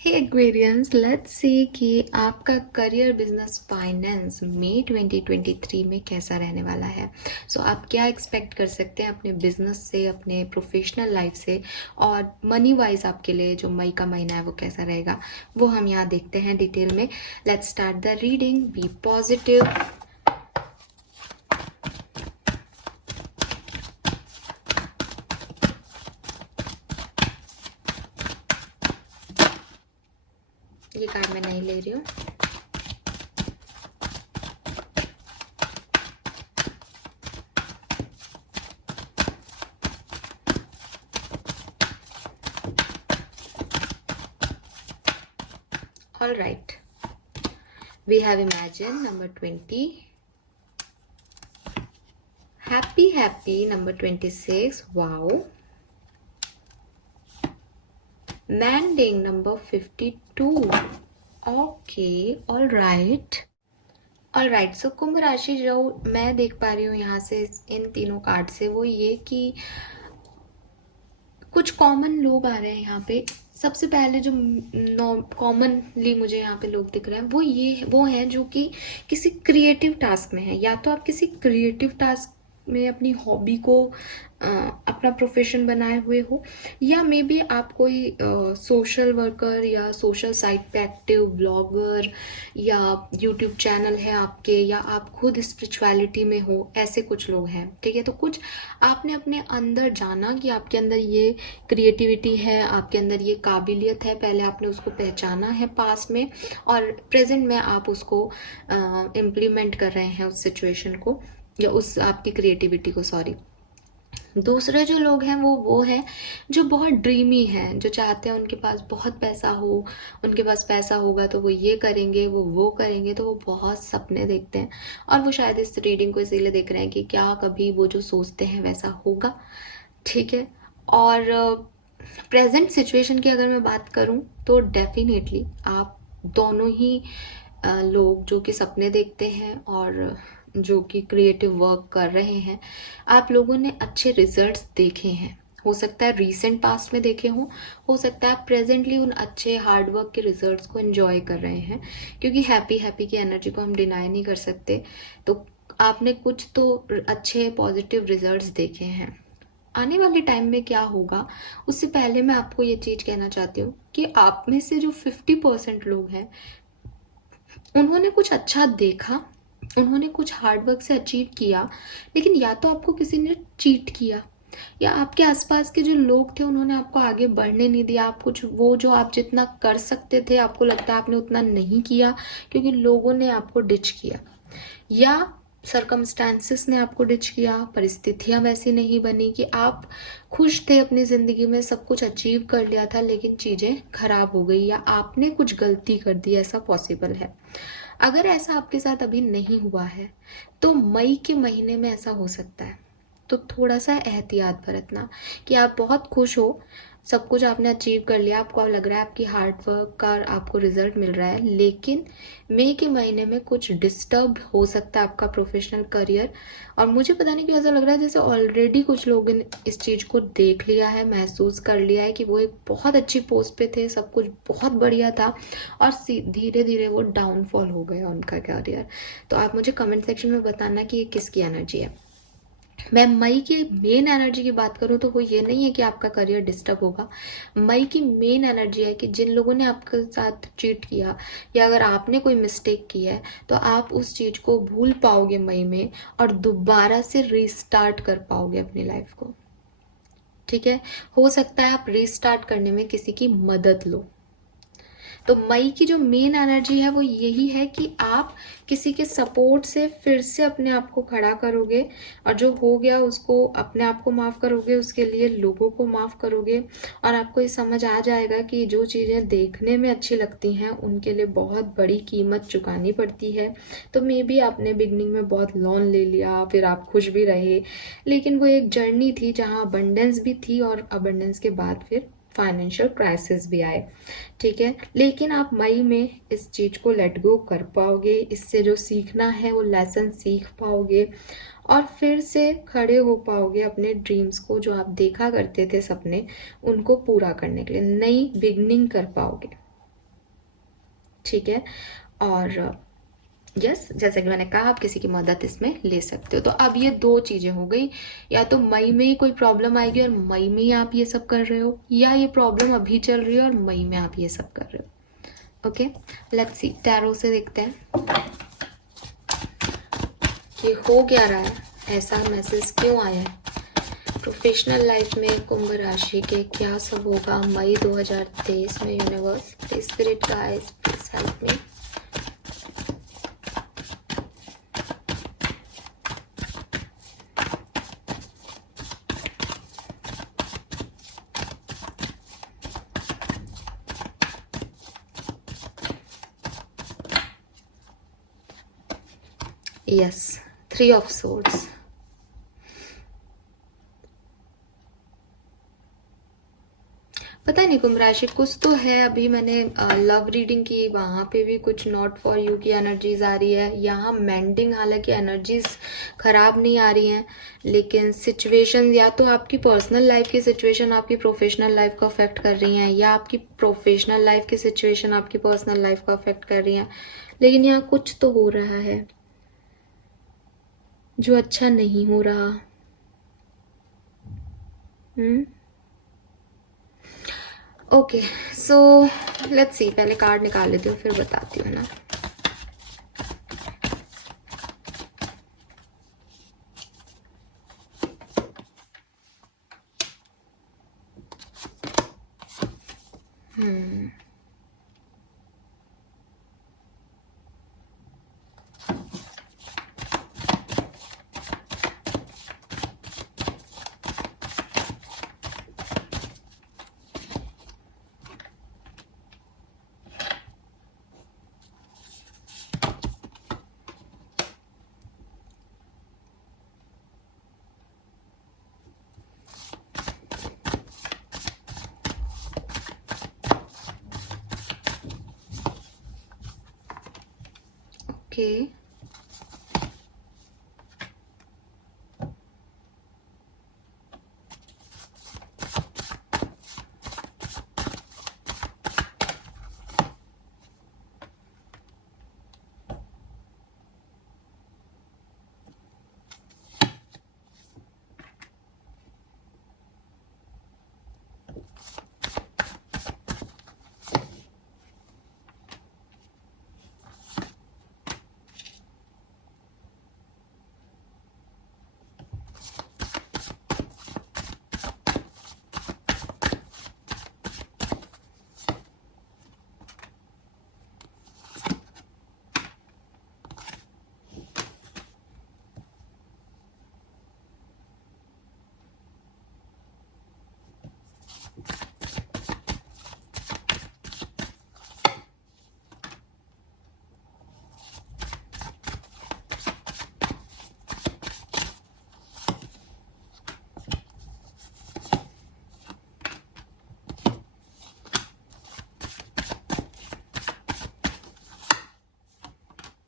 Hey Aquarians, let's see कि आपका career, business, finance मई 2023 में कैसा रहने वाला है। आप क्या एक्सपेक्ट कर सकते हैं अपने बिजनेस से, अपने प्रोफेशनल लाइफ से, और मनी वाइज आपके लिए जो मई का महीना है वो कैसा रहेगा, वो हम यहाँ देखते हैं डिटेल में। Let's start the reading. Be positive. ये कार्ड मैं नहीं ले रही हूँ। All right, we have Imagine number 20, Happy number 26, wow, Manding number 52, okay, all right, so कुंभ राशि जो मैं देख पा रही हूँ यहाँ से इन तीनों कार्ड से, वो ये कि कुछ कॉमन लोग आ रहे हैं यहाँ पे। सबसे पहले जो कॉमनली मुझे यहाँ पे लोग दिख रहे हैं वो हैं जो कि किसी क्रिएटिव टास्क में है। या तो आप किसी क्रिएटिव टास्क में अपनी हॉबी को अपना प्रोफेशन बनाए हुए हो, या मे बी आप कोई सोशल वर्कर या सोशल साइट पे एक्टिव ब्लॉगर, या यूट्यूब चैनल है आपके, या आप खुद स्पिरिचुअलिटी में हो, ऐसे कुछ लोग हैं। ठीक है, तो कुछ आपने अपने अंदर जाना कि आपके अंदर ये क्रिएटिविटी है, आपके अंदर ये काबिलियत है, पहले आपने उसको पहचाना है पास्ट में, और प्रेजेंट में आप उसको इम्प्लीमेंट कर रहे हैं उस सिचुएशन को, या उस आपकी क्रिएटिविटी को, सॉरी। दूसरे जो लोग हैं वो हैं जो बहुत ड्रीमी हैं, जो चाहते हैं उनके पास बहुत पैसा हो, उनके पास पैसा होगा तो वो ये करेंगे, वो करेंगे, तो वो बहुत सपने देखते हैं, और वो शायद इस रीडिंग को इसीलिए देख रहे हैं कि क्या कभी वो जो सोचते हैं वैसा होगा। ठीक है, और प्रेजेंट सिचुएशन की अगर मैं बात करूं तो डेफिनेटली आप दोनों ही लोग जो कि सपने देखते हैं और जो कि क्रिएटिव वर्क कर रहे हैं, आप लोगों ने अच्छे रिजल्ट्स देखे हैं। हो सकता है रीसेंट पास्ट में देखे हों, हो सकता है आप प्रेजेंटली उन अच्छे हार्ड वर्क के रिजल्ट्स को एंजॉय कर रहे हैं, क्योंकि हैप्पी की एनर्जी को हम डिनाई नहीं कर सकते। तो आपने कुछ तो अच्छे पॉजिटिव रिजल्ट्स देखे हैं। आने वाले टाइम में क्या होगा, उससे पहले मैं आपको ये चीज़ कहना चाहती हूँ कि आप में से जो 50% लोग हैं, उन्होंने कुछ अच्छा देखा, उन्होंने कुछ हार्ड वर्क से अचीव किया, लेकिन या तो आपको किसी ने चीट किया, या आपके आसपास के जो लोग थे उन्होंने आपको आगे बढ़ने नहीं दिया। आप कुछ वो जो आप जितना कर सकते थे, आपको लगता है आपने उतना नहीं किया, क्योंकि लोगों ने आपको डिच किया, या सरकमस्टांसिस ने आपको डिच किया, परिस्थितियां वैसी नहीं बनी कि आप खुश थे अपनी ज़िंदगी में, सब कुछ अचीव कर लिया था, लेकिन चीज़ें खराब हो गई, या आपने कुछ गलती कर दी। ऐसा पॉसिबल है। अगर ऐसा आपके साथ अभी नहीं हुआ है तो मई के महीने में ऐसा हो सकता है। तो थोड़ा सा एहतियात बरतना कि आप बहुत खुश हो, सब कुछ आपने अचीव कर लिया, आपको लग रहा है आपकी हार्ड वर्क का आपको रिजल्ट मिल रहा है, लेकिन मई के महीने में कुछ डिस्टर्ब हो सकता है आपका प्रोफेशनल करियर। और मुझे पता नहीं क्यों ऐसा लग रहा है जैसे ऑलरेडी कुछ लोगों ने इस चीज़ को देख लिया है, महसूस कर लिया है कि वो एक बहुत अच्छी पोस्ट पे थे, सब कुछ बहुत बढ़िया था, और धीरे धीरे वो डाउनफॉल हो गया उनका करियर। तो आप मुझे कमेंट सेक्शन में बताना कि ये किसकी एनर्जी है। मैं मई की मेन एनर्जी की बात करूं तो वो ये नहीं है कि आपका करियर डिस्टर्ब होगा। मई की मेन एनर्जी है कि जिन लोगों ने आपके साथ चीट किया, या अगर आपने कोई मिस्टेक की है, तो आप उस चीज़ को भूल पाओगे मई में, और दोबारा से रीस्टार्ट कर पाओगे अपनी लाइफ को। ठीक है, हो सकता है आप रीस्टार्ट करने में किसी की मदद लो। तो मई की जो मेन एनर्जी है वो यही है कि आप किसी के सपोर्ट से फिर से अपने आप को खड़ा करोगे, और जो हो गया उसको अपने आप को माफ़ करोगे, उसके लिए लोगों को माफ़ करोगे, और आपको ये समझ आ जाएगा कि जो चीज़ें देखने में अच्छी लगती हैं उनके लिए बहुत बड़ी कीमत चुकानी पड़ती है। तो मे बी आपने बिगनिंग में बहुत लोन ले लिया, फिर आप खुश भी रहे, लेकिन वो एक जर्नी थी जहाँ अबंडेंस भी थी, और अबंडेंस के बाद फिर फाइनेंशियल क्राइसिस भी आए। ठीक है, लेकिन आप मई में इस चीज़ को लेट गो कर पाओगे, इससे जो सीखना है वो लेसन सीख पाओगे, और फिर से खड़े हो पाओगे अपने ड्रीम्स को, जो आप देखा करते थे सपने, उनको पूरा करने के लिए नई बिगनिंग कर पाओगे। ठीक है। और यस, जैसे कि मैंने कहा, आप किसी की मदद इसमें ले सकते हो। तो अब ये दो चीजें हो गई, या तो मई में ही कोई प्रॉब्लम आएगी और मई में ही आप ये सब कर रहे हो, या ये प्रॉब्लम अभी चल रही है और मई में आप ये सब कर रहे हो। ओके, लेट्स सी, टैरो से देखते हैं कि हो क्या रहा है, ऐसा मैसेज क्यों आया है। प्रोफेशनल लाइफ में कुंभ राशि के क्या सब होगा मई 2023 में। Universe, spirit guides, please help me. Yes, 3 of swords. पता नहीं कुंभ राशि कुछ तो है। अभी मैंने लव रीडिंग की, वहां पे भी कुछ नॉट फॉर यू की एनर्जीज आ रही है। यहाँ मेंडिंग, हालांकि एनर्जीज खराब नहीं आ रही हैं, लेकिन सिचुएशन, या तो आपकी पर्सनल लाइफ की सिचुएशन आपकी प्रोफेशनल लाइफ को अफेक्ट कर रही हैं, या आपकी प्रोफेशनल लाइफ की सिचुएशन आपकी पर्सनल लाइफ को अफेक्ट कर रही हैं। लेकिन यहाँ कुछ तो हो रहा है जो अच्छा नहीं हो रहा। ओके, सो लेट्स सी, पहले कार्ड निकाल लेती हूँ फिर बताती हूँ ना। ओके,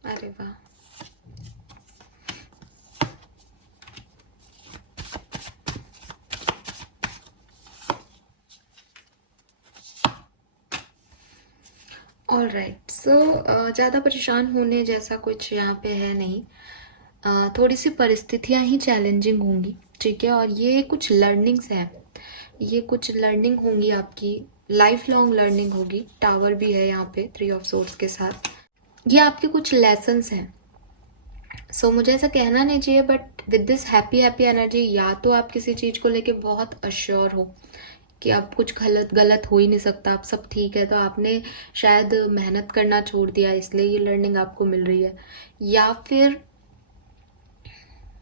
अरे वाह, ऑल राइट। सो ज़्यादा परेशान होने जैसा कुछ यहाँ पे है नहीं। थोड़ी सी परिस्थितियाँ ही चैलेंजिंग होंगी, ठीक है। और ये कुछ लर्निंग्स हैं, ये कुछ लर्निंग होंगी, आपकी लाइफ लॉन्ग लर्निंग होगी। टावर भी है यहाँ पे 3 ऑफ सोर्ड्स के साथ। ये आपके कुछ लेसन्स हैं। सो मुझे ऐसा कहना नहीं चाहिए, but with this happy happy energy, या तो आप किसी चीज़ को लेके बहुत अश्योर हो कि अब कुछ गलत गलत हो ही नहीं सकता, अब सब ठीक है, तो आपने शायद मेहनत करना छोड़ दिया, इसलिए ये लर्निंग आपको मिल रही है। या फिर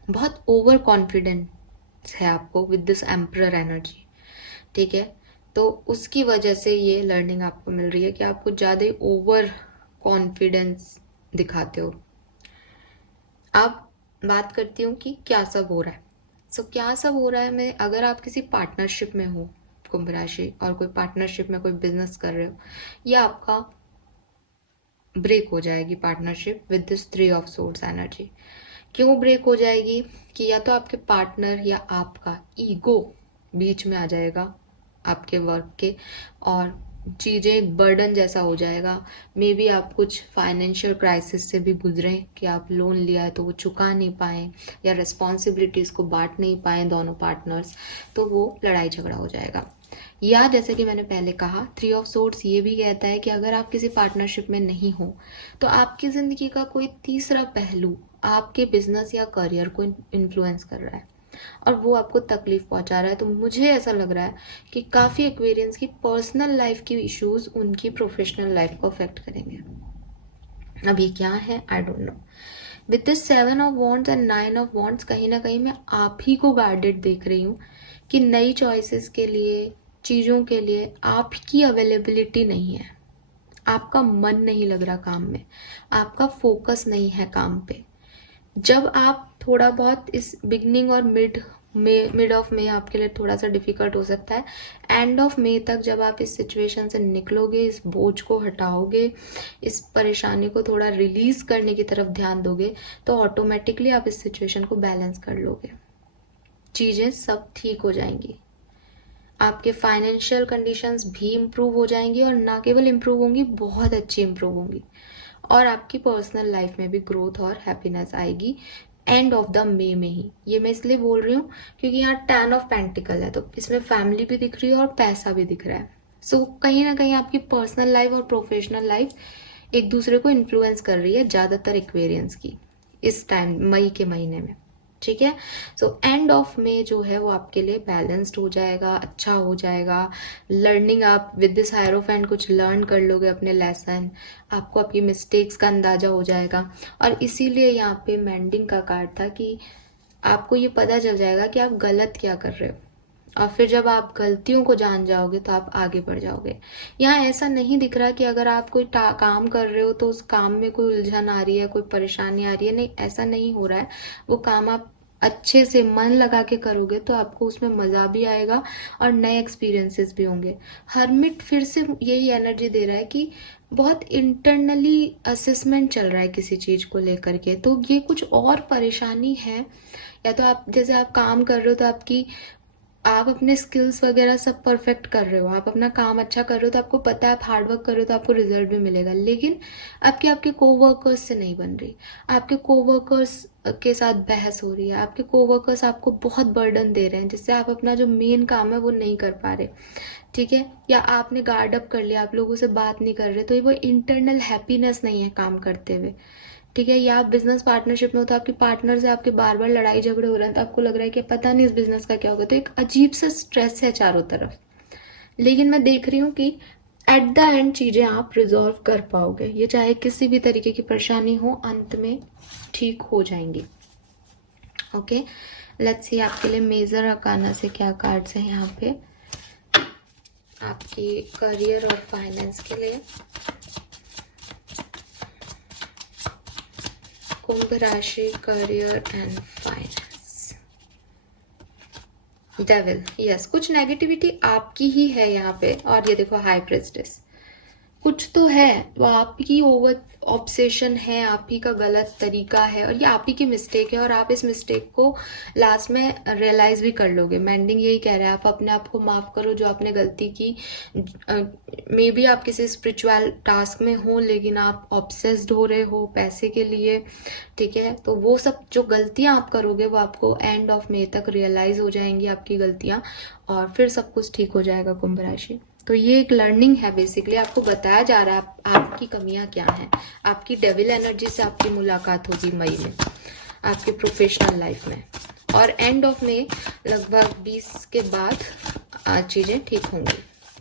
बहुत ओवर कॉन्फिडेंस है आपको विद दिस एम्परर एनर्जी, ठीक है। तो उसकी वजह से ये लर्निंग आपको मिल रही है कि आप कुछ ज़्यादा ओवर कॉन्फिडेंस दिखाते हो। अब बात करती हूँ कि क्या सब हो रहा है। सो क्या सब हो रहा है, मैं, अगर आप किसी पार्टनरशिप में हो कुंभ राशि, और कोई पार्टनरशिप में कोई बिजनेस कर रहे हो, या आपका ब्रेक हो जाएगी partnership with this 3 of swords energy. क्यों ब्रेक हो जाएगी कि या तो आपके पार्टनर या आपका ईगो बीच में आ जाएगा आपके वर्क के, और चीज़ें एक बर्डन जैसा हो जाएगा। मे बी आप कुछ फाइनेंशियल क्राइसिस से भी गुजरे कि आप लोन लिया है तो वो चुका नहीं पाए या रिस्पॉन्सिबिलिटीज़ को बांट नहीं पाए दोनों पार्टनर्स, तो वो लड़ाई झगड़ा हो जाएगा। या जैसे कि मैंने पहले कहा, 3 ऑफ सोर्ड्स ये भी कहता है कि अगर आप किसी पार्टनरशिप में नहीं हो तो आपकी ज़िंदगी का कोई तीसरा पहलू आपके बिजनेस या करियर को इन्फ्लुएंस कर रहा है और वो आपको तकलीफ पहुंचा रहा है। तो मुझे ऐसा लग रहा है कि काफ़ी एक्वेरियंस की पर्सनल लाइफ की इश्यूज उनकी प्रोफेशनल लाइफ को अफेक्ट करेंगे। अब ये क्या है, I don't know. With this 7 of wands and 9 of wands, कहीं ना कहीं मैं आप ही को गार्डेड देख रही हूँ कि नई चॉइसेस के लिए, चीज़ों के लिए आपकी अवेलेबिलिटी नहीं है, आपका मन नहीं लग रहा काम में, आपका फोकस नहीं है काम पे। जब आप थोड़ा बहुत इस बिगनिंग और मिड ऑफ मे आपके लिए थोड़ा सा डिफिकल्ट हो सकता है, एंड ऑफ मे तक जब आप इस सिचुएशन से निकलोगे, इस बोझ को हटाओगे, इस परेशानी को थोड़ा रिलीज करने की तरफ ध्यान दोगे, तो ऑटोमेटिकली आप इस सिचुएशन को बैलेंस कर लोगे, चीज़ें सब ठीक हो जाएंगी, आपके फाइनेंशियल कंडीशंस भी इम्प्रूव हो जाएंगी और ना केवल इम्प्रूव होंगी, बहुत अच्छी इम्प्रूव होंगी, और आपकी पर्सनल लाइफ में भी ग्रोथ और हैप्पीनेस आएगी एंड ऑफ द मे में ही। ये मैं इसलिए बोल रही हूँ क्योंकि यहाँ 10 ऑफ पेंटिकल है, तो इसमें फैमिली भी दिख रही है और पैसा भी दिख रहा है। सो कहीं ना कहीं आपकी पर्सनल लाइफ और प्रोफेशनल लाइफ एक दूसरे को इन्फ्लुएंस कर रही है, ज़्यादातर एक्वेरियंस की इस टाइम मई के महीने में, ठीक है। सो एंड ऑफ में जो है वो आपके लिए बैलेंस्ड हो जाएगा, अच्छा हो जाएगा। लर्निंग, आप विद दिस हायरोफेंट कुछ लर्न कर लोगे अपने लेसन, आपको आपकी मिस्टेक्स का अंदाजा हो जाएगा, और इसीलिए यहाँ पे मेंडिंग का कार्ड था कि आपको ये पता चल जाएगा कि आप गलत क्या कर रहे हो, और फिर जब आप गलतियों को जान जाओगे तो आप आगे बढ़ जाओगे। यहाँ ऐसा नहीं दिख रहा कि अगर आप कोई काम कर रहे हो तो उस काम में कोई उलझन आ रही है, कोई परेशानी आ रही है, नहीं, ऐसा नहीं हो रहा है। वो काम आप अच्छे से मन लगा के करोगे तो आपको उसमें मज़ा भी आएगा और नए एक्सपीरियंसेस भी होंगे। हर्मिट फिर से यही एनर्जी दे रहा है कि बहुत इंटरनली असेसमेंट चल रहा है किसी चीज़ को लेकर के, तो ये कुछ और परेशानी है। या तो आप जैसे आप काम कर रहे हो तो आप अपने स्किल्स वगैरह सब परफेक्ट कर रहे हो, आप अपना काम अच्छा कर रहे हो, तो आपको पता है आप हार्ड वर्क कर रहे हो तो आपको रिजल्ट भी मिलेगा, लेकिन आपके कोवर्कर्स से नहीं बन रही, आपके कोवर्कर्स के साथ बहस हो रही है, आपके कोवर्कर्स आपको बहुत बर्डन दे रहे हैं जिससे आप अपना जो मेन काम है वो नहीं कर पा रहे, ठीक है। या आपने गार्ड अप कर लिया, आप लोगों से बात नहीं कर रहे, तो ये वो इंटरनल हैप्पीनेस नहीं है काम करते हुए, ठीक है। या आप बिजनेस पार्टनरशिप में हो तो आपके पार्टनर से आपके बार बार लड़ाई झगड़े हो रहे हैं, तो आपको लग रहा है कि पता नहीं इस बिजनेस का क्या होगा, तो एक अजीब सा स्ट्रेस है चारों तरफ। लेकिन मैं देख रही हूँ कि एट द एंड चीज़ें आप रिजॉल्व कर पाओगे, ये चाहे किसी भी तरीके की परेशानी हो, अंत में ठीक हो जाएंगी। ओके, लेट्स सी आपके लिए मेजर अकाना से क्या कार्ड्स हैं यहाँ पे आपकी करियर और फाइनेंस के लिए। कुंभ राशि, career and finance. Devil, yes, कुछ नेगेटिविटी आपकी ही है यहाँ पे, और ये देखो हाई प्रेस्टिस, कुछ तो है, वो आपकी ओवर ऑब्सेशन है, आप ही का गलत तरीका है, और ये आप ही की मिस्टेक है, और आप इस मिस्टेक को लास्ट में रियलाइज भी कर लोगे। मेंडिंग यही कह रहा है, आप अपने आप को माफ करो जो आपने गलती की। मे बी आप किसी स्पिरिचुअल टास्क में हो लेकिन आप ऑब्सेस्ड हो रहे हो पैसे के लिए, ठीक है। तो वो सब जो गलतियां आप करोगे वो आपको एंड ऑफ मे तक रियलाइज हो जाएंगी आपकी गलतियां, और फिर सब कुछ ठीक हो जाएगा कुंभ राशि। तो ये एक लर्निंग है, बेसिकली आपको बताया जा रहा है आपकी कमियां क्या हैं। आपकी डेविल एनर्जी से आपकी मुलाकात होगी मई में आपकी प्रोफेशनल लाइफ में, और एंड ऑफ में लगभग 20 के बाद चीज़ें ठीक होंगी,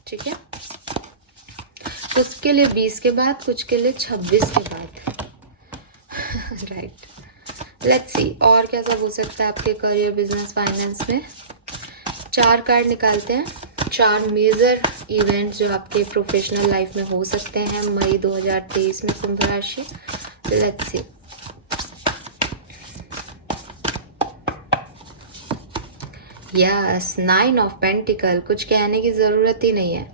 ठीक है। कुछ के लिए 20 के बाद, कुछ के लिए 26 के बाद राइट। लेट्स सी और क्या सब हो सकता है आपके करियर, बिजनेस, फाइनेंस में। 4 कार्ड निकालते हैं, 4 मेजर इवेंट्स जो आपके प्रोफेशनल लाइफ में हो सकते हैं मई 2023 में कुंभ राशि। Let's see. Yes, 9 of pentacle, कुछ कहने की जरूरत ही नहीं है।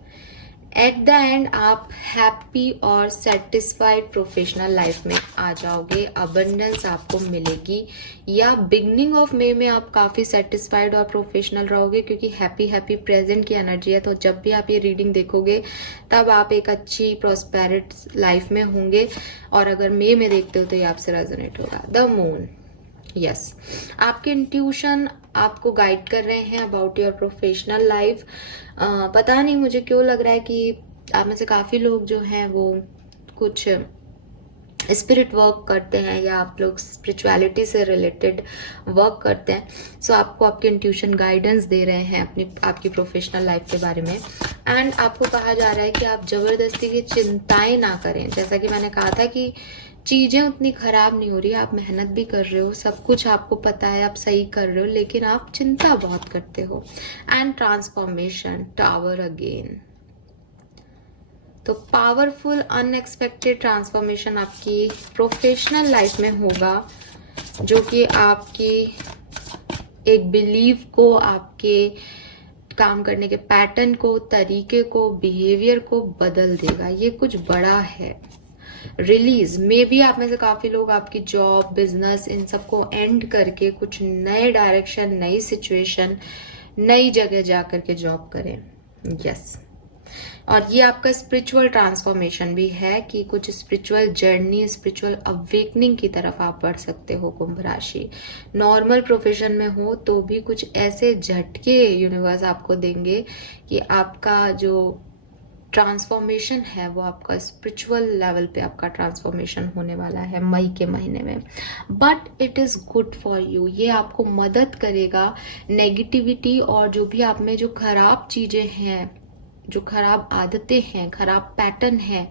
एट द एंड आप हैप्पी और सेटिस्फाइड प्रोफेशनल लाइफ में आ जाओगे, अबंडेंस आपको मिलेगी, या बिगनिंग ऑफ मे में आप काफ़ी सेटिस्फाइड और प्रोफेशनल रहोगे क्योंकि हैप्पी हैप्पी प्रेजेंट की एनर्जी है। तो जब भी आप ये रीडिंग देखोगे तब आप एक अच्छी प्रॉस्पेरिट लाइफ में होंगे। और अगर मे में देखते हो तो ये आपसे रेजोनेट होगा। द मून, यस, आपके इंट्यूशन आपको गाइड कर रहे हैं अबाउट योर प्रोफेशनल लाइफ। पता नहीं मुझे क्यों लग रहा है कि आप में से काफ़ी लोग जो हैं वो कुछ स्पिरिट वर्क करते हैं या आप लोग स्पिरिचुअलिटी से रिलेटेड वर्क करते हैं। सो आपको आपके इंट्यूशन गाइडेंस दे रहे हैं आपकी प्रोफेशनल लाइफ के बारे में। एंड आपको कहा जा रहा है कि आप जबरदस्ती की चिंताएं ना करें। जैसा कि मैंने कहा था कि चीज़ें उतनी खराब नहीं हो रही, आप मेहनत भी कर रहे हो, सब कुछ आपको पता है, आप सही कर रहे हो, लेकिन आप चिंता बहुत करते हो। एंड ट्रांसफॉर्मेशन, टावर अगेन, तो पावरफुल अनएक्सपेक्टेड ट्रांसफॉर्मेशन आपकी प्रोफेशनल लाइफ में होगा, जो कि आपकी एक बिलीव को, आपके काम करने के पैटर्न को, तरीके को, बिहेवियर को बदल देगा। ये कुछ बड़ा है। रिलीज, मे बी आप में से काफी लोग आपकी जॉब, बिजनेस, इन सबको एंड करके कुछ नए डायरेक्शन, नई सिचुएशन, नई जगह जाकर के जॉब करें। यस, और ये आपका स्पिरिचुअल ट्रांसफॉर्मेशन भी है कि कुछ स्पिरिचुअल जर्नी, स्पिरिचुअल अवेकनिंग की तरफ आप बढ़ सकते हो। कुंभ राशि, नॉर्मल प्रोफेशन में हो तो भी कुछ ऐसे झटके यूनिवर्स आपको देंगे कि आपका जो ट्रांसफॉर्मेशन है वो आपका स्पिरिचुअल लेवल पे आपका ट्रांसफॉर्मेशन होने वाला है मई के महीने में। But it is good for you, ये आपको मदद करेगा नेगेटिविटी और जो भी आप में जो खराब चीज़ें हैं, जो खराब आदतें हैं, खराब पैटर्न हैं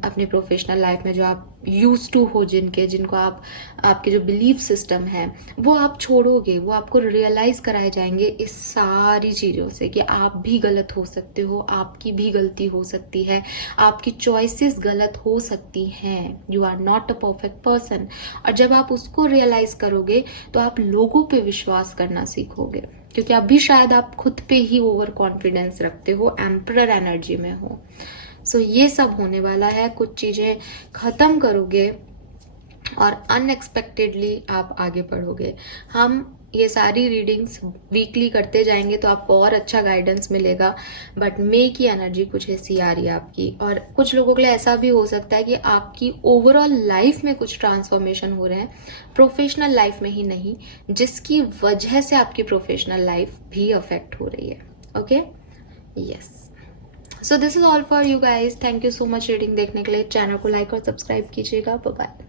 अपने प्रोफेशनल लाइफ में, जो आप यूज टू हो, जिनको आपके जो बिलीफ सिस्टम है वो आप छोड़ोगे। वो आपको रियलाइज कराए जाएंगे इस सारी चीज़ों से कि आप भी गलत हो सकते हो, आपकी भी गलती हो सकती है, आपकी चॉइसेस गलत हो सकती हैं, you are not a perfect person. और जब आप उसको रियलाइज करोगे तो आप लोगों पे विश्वास करना सीखोगे, क्योंकि अभी शायद आप खुद पे ही ओवर कॉन्फिडेंस रखते हो, एम्परर एनर्जी में हो। सो ये सब होने वाला है, कुछ चीज़ें खत्म करोगे और अनएक्सपेक्टेडली आप आगे बढ़ोगे। हम ये सारी रीडिंग्स वीकली करते जाएंगे तो आपको और अच्छा गाइडेंस मिलेगा। बट मे की एनर्जी कुछ ऐसी आ रही है आपकी, और कुछ लोगों के लिए ऐसा भी हो सकता है कि आपकी ओवरऑल लाइफ में कुछ ट्रांसफॉर्मेशन हो रहे हैं, प्रोफेशनल लाइफ में ही नहीं, जिसकी वजह से आपकी प्रोफेशनल लाइफ भी अफेक्ट हो रही है। Okay, yes, so this is all for you guys. Thank you so much reading देखने के लिए। चैनल को लाइक और सब्सक्राइब कीजिएगा। Bye bye.